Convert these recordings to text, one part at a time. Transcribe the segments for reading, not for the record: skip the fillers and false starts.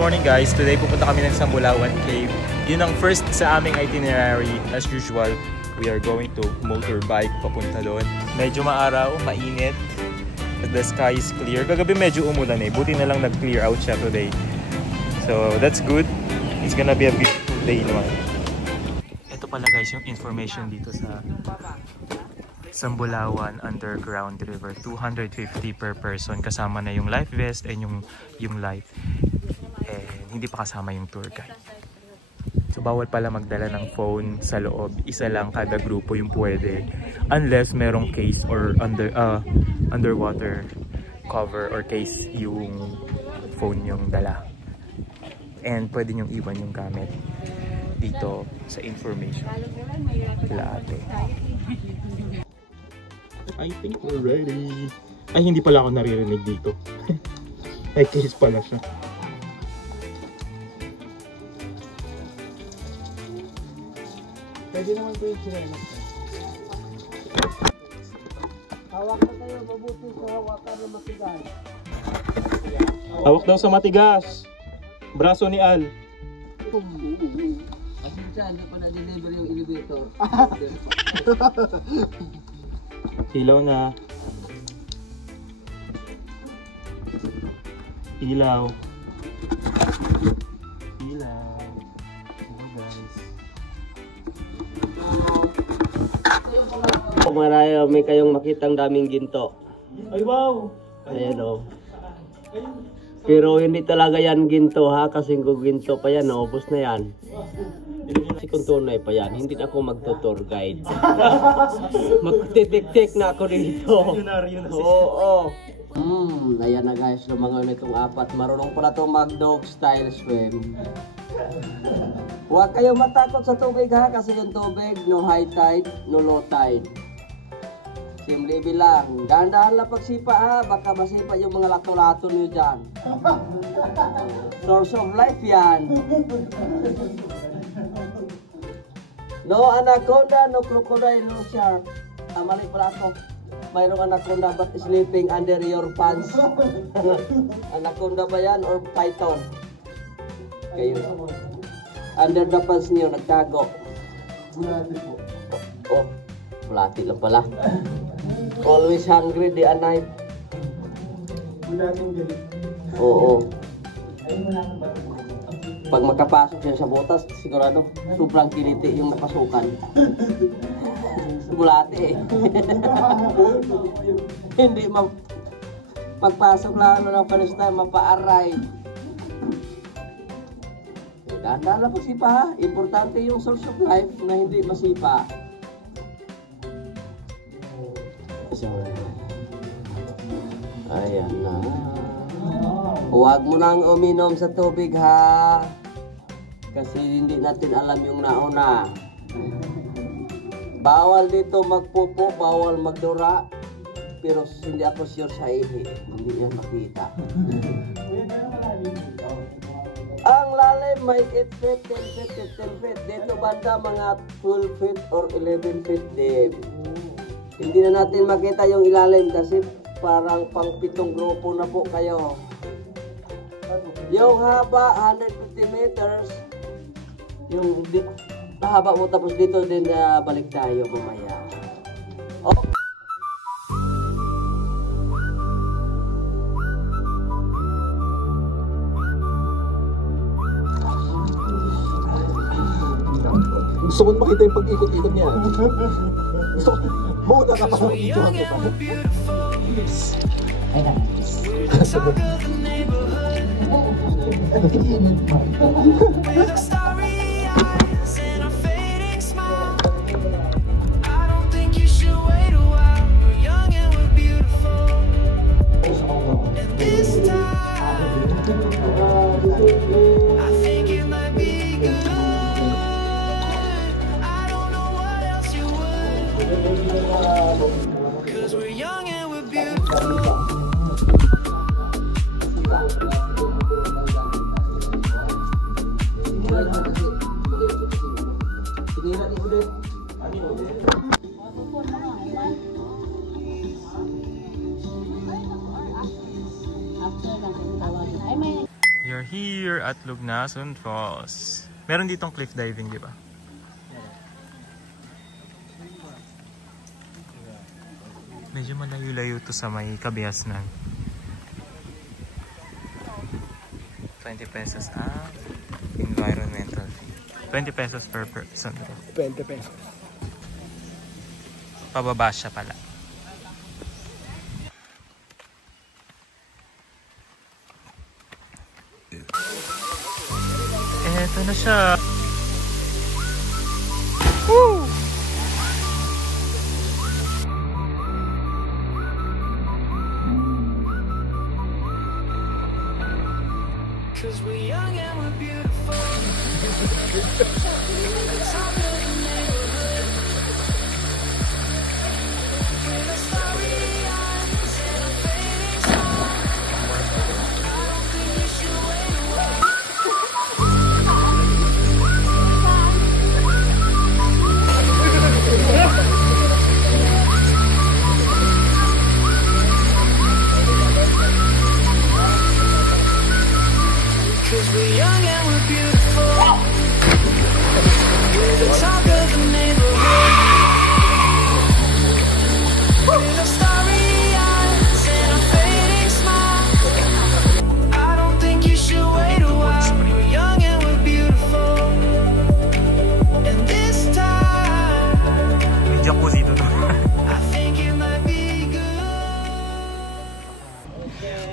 morning guys, today pupunta kami ng Sambulawan Cave. Yun ang first sa aming itinerary. As usual, we are going to motorbike papunta doon. Medyo maaraw, mainit. The sky is clear. Kagabi medyo umulan eh. Buti na lang nag-clear out siya today. So that's good. It's gonna be a beautiful day naman. Ito pala guys yung information dito sa Sambulawan Underground River. 250 per person. Kasama na yung life vest and yung life. And hindi pa kasama yung tour guide. So bawal pala magdala ng phone sa loob. Isa lang kada grupo yung pwede. Unless merong case or underwater cover or case yung phone yung dala. And pwede nyong iwan yung gamit dito sa information. Laate. I think we're ready. Ay, hindi pala ako naririnig dito. Ay, case pala siya. Pwede naman po yung sirenas. Hawak na kayo, mabuti sa hawakan na matigas. Hawak daw sa matigas. Braso ni Al. Kasi dyan, hindi pa na-deliver yung elevator. Ilaw na. Ilaw. Ilaw. Hello guys. Marayo, may kayong makitang daming ginto. Ay wow! Ayan o. Pero hindi talaga yan ginto ha, kasi kung ginto pa yan, naubos na yan. Kasi kung tunay pa yan, hindi na ako magtutour guide. Magtitik-tik na ako dito. Oo. Ayan na guys, lumangoy na itong apat. Marunong pala itong mag-dog style swim. Huwag kayo matakot sa tubig ha, kasi yung tubig, no high tide, no low tide. Same level lang. Dahan-dahan lang pagsipa ha, baka masipa yung mga lato-lato nyo dyan. Source of life yan. No anaconda, no crocodile, no shark. Mali pala ako. Mayroong anaconda but sleeping under your pants. Anaconda ba yan or python? Kayo. Under the pants niyo, nagtago. Bulati po. Oh, bulati lang pala. Always hungry day and night. Bulating galit. Oo. Pag makapasok siya sa botas, sigurado sobrang kiliti yung mapasukan. Bulati eh. Hindi magpasok na ng first time, mapaaray. Dahan-dahan lang pagsipa ha. Importante yung source of life na hindi masipa. Ayan na. Huwag mo nang uminom sa tubig ha. Kasi hindi natin alam yung nauna. Bawal dito magpupo, bawal magdura. Pero hindi ako sure sa ihi. Hindi yan makita. Ang lalim may 8 feet, 10 feet, 15 feet. Dito banda mga 12 feet or 11 feet deep. Hindi na natin makita yung ilalim kasi parang pang 7 grupo na po kayo. Yung haba 150 meters. Yung haba mo tapos dito din balik tayo mamaya. Oh. Gusto ko makita yung pag-ikot-ikot niya. Gusto ko, muna ka pa mag-ikot kita. Ay na. are here at Lugnason Falls. Meron ditong cliff diving, di ba? Medyo malayo-layo to sa may Kabiasnan. 20 pesos environmental fee. 20 pesos per person. 20 pesos. Pababa siya pala. Eto na siya. Woo!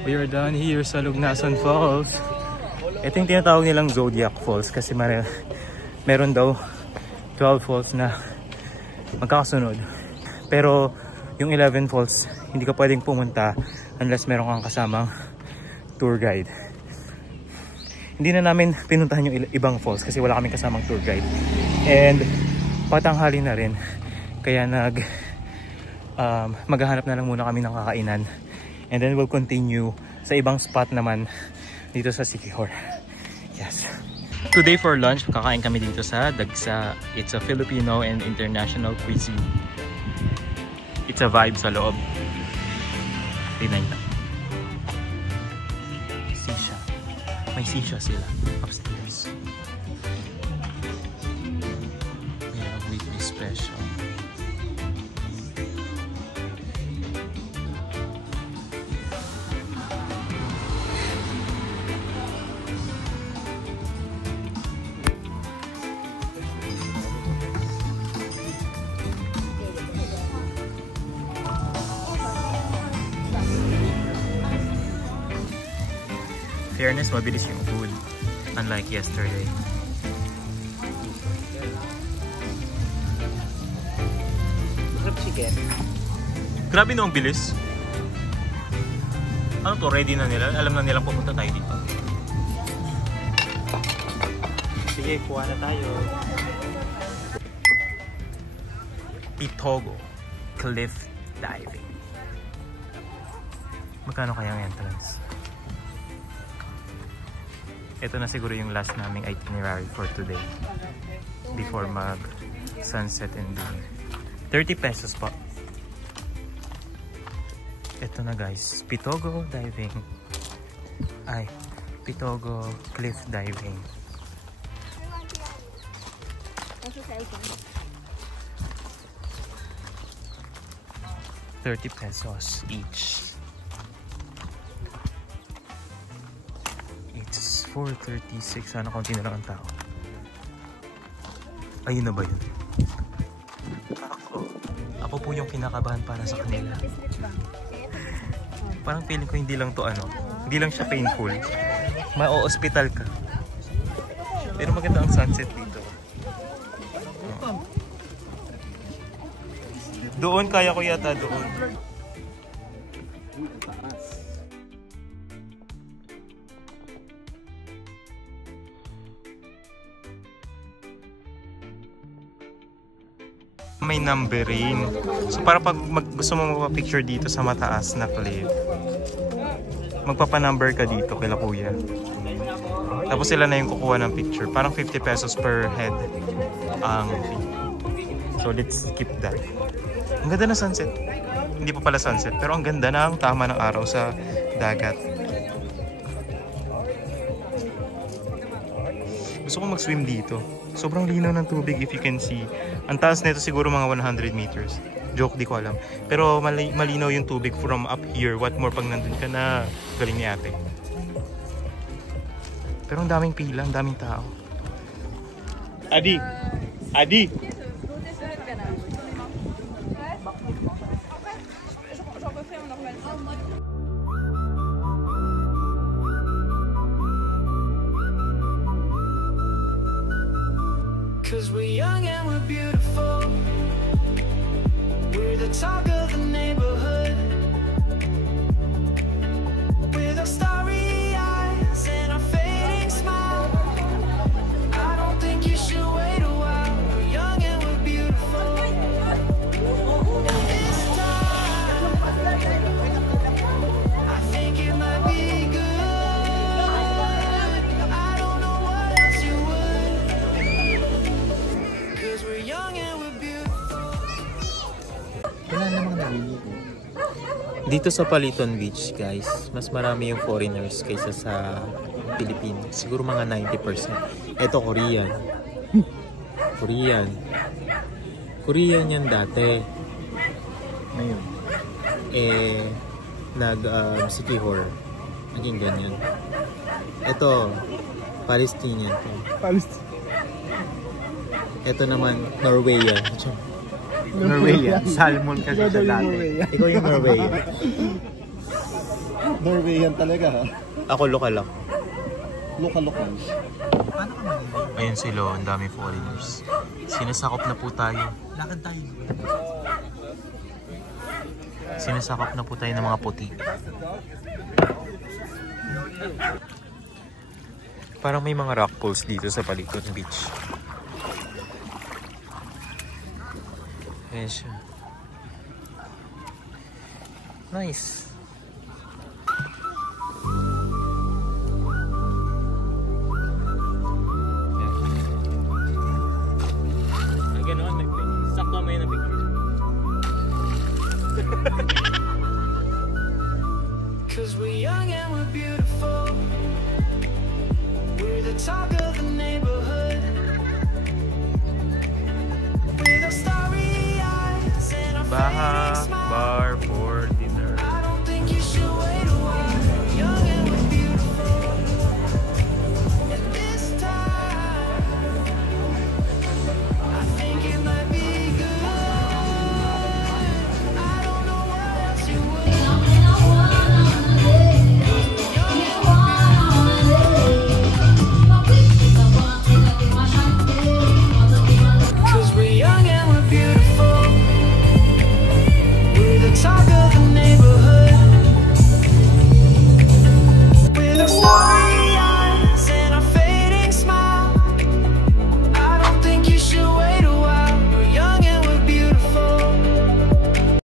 We are done here sa Lugnason Falls. Ito yung tinatawag nilang Zodiac Falls kasi meron daw 12 falls na magkakasunod. Pero yung 11 falls, hindi ka pwedeng pumunta unless meron kang kasamang tour guide. Hindi na namin pinuntahan yung ibang falls kasi wala kaming kasamang tour guide. And patanghali na rin. Kaya maghahanap na lang muna kami ng kakainan. And then we'll continue sa ibang spot naman dito sa Siquijor. Yes. Today for lunch, kakain kami dito sa Dagsa. It's a Filipino and international cuisine. It's a vibe sa loob. Tingnan nyo. Sisha. May sisha sila upstairs. We have weekly special. Fairness, mabilis yung food. Unlike yesterday. Masarap chicken. Grabe no ang bilis. Ano to? Ready na nila? Alam na nilang pupunta tayo dito. Sige, kuha na tayo. Pitogo Cliff Diving. Magkano kaya ang entrance? Ito na siguro yung last naming itinerary for today before mag sunset and dinner. 30 pesos po. Ito na guys, Pitogo Diving. Ay, Pitogo Cliff Diving. 30 pesos each. It's 4:36. Sana konti na lang ang tao. Ayun na ba yun? Ako po yung kinakabahan para sa kanila. Parang feeling ko hindi lang to hindi lang siya painful. Ma-o-hospital ka. Pero maganda ang sunset dito. Doon kaya ko yata doon. May numbering. So para pag gusto mo magpa-picture dito sa mataas na cliff, magpapa-number ka dito kila kuya. Tapos sila na yung kukuha ng picture. Parang 50 pesos per head ang fee. So let's skip that. Ang ganda ng sunset. Hindi pa pala sunset, pero ang ganda ng tama ng araw sa dagat. Gusto ko mag-swim dito. Sobrang linaw ng tubig if you can see. Ang taas nito siguro mga 100 meters. Joke, di ko alam. Pero malinaw yung tubig from up here. What more pag nandun ka na. Galing ni ate. Pero ang daming pila, ang daming tao. Adi! Adi! Cause we're young and we're beautiful. We're the talk of the neighborhood. With our starry eyes and our fading smile. I don't think you should wait a while. We're young and we're beautiful. This time, I think it might be good. I don't know what else you would. Cause we're young and we're beautiful. Wala namang naliligo. Dito sa Paliton Beach, guys, mas marami yung foreigners kaysa sa Pilipinas. Siguro mga 90%. Ito, Korean. Korean. Korean yan dati. Ngayon, City Hall. Naging ganyan. Ito, Palestinian. Ito naman, Norwegian. Norwegian. Salmon kasi siya dati. Ikaw yung Norwegian. Norwegian talaga ha? Ako, lokal ako. Lokal. Ayun sila, ang dami foreigners. Sinasakop na po tayo. Lakad tayo. Sinasakop na po tayo ng mga puti. Parang may mga rock pools dito sa Paliton Beach. Ayan siya. Nice. Ganoon, sakto may na-picture. Cause we're young and we're beautiful. We're the talk